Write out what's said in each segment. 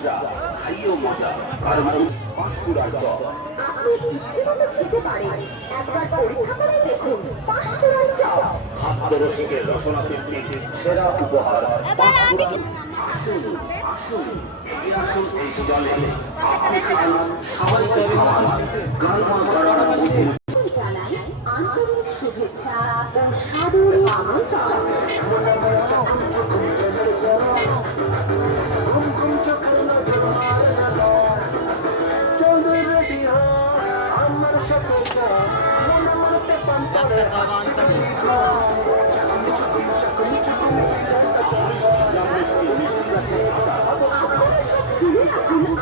মজা, খাইও মজা, কারণ পাঁশকুড়ার চপ। আপনি ইচ্ছে খেতে পারেন, একবার পরীক্ষা করে দেখুন পাঁশকুড়ার চপ। খাদ্য রসিকের রসনা তৃপ্তির সেরা উপহার পাঁশকুড়ার। আসুন আসুন এগিয়ে আসুন এই দলে। আপনি খান, সবাইকে খাওয়ান, গান করার মধ্যে জানাই আন্তরিক শুভেচ্ছা ও সাদর আমন্ত্রণ।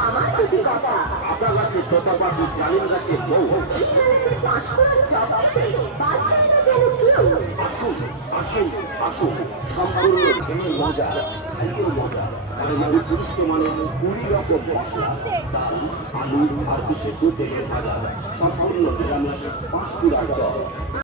আমার প্রতি কথা আপনার কাছে তোতা পাখি, জালিম গাছে বউ। পাঁশকুড়ার চপ খেতে বাঁচবে না যেন কেউ। আসুন আসুন আসুন, সম্পূর্ণ খেয়ে মজা, খাইও মজা, কারণ উৎকৃষ্ট মানের 20 রকম মশলা, ডাল, আলু আর কিছু তেলে ভাজা, সম্পূর্ণ নিরামিষ পাঁশকুড়ার চপ।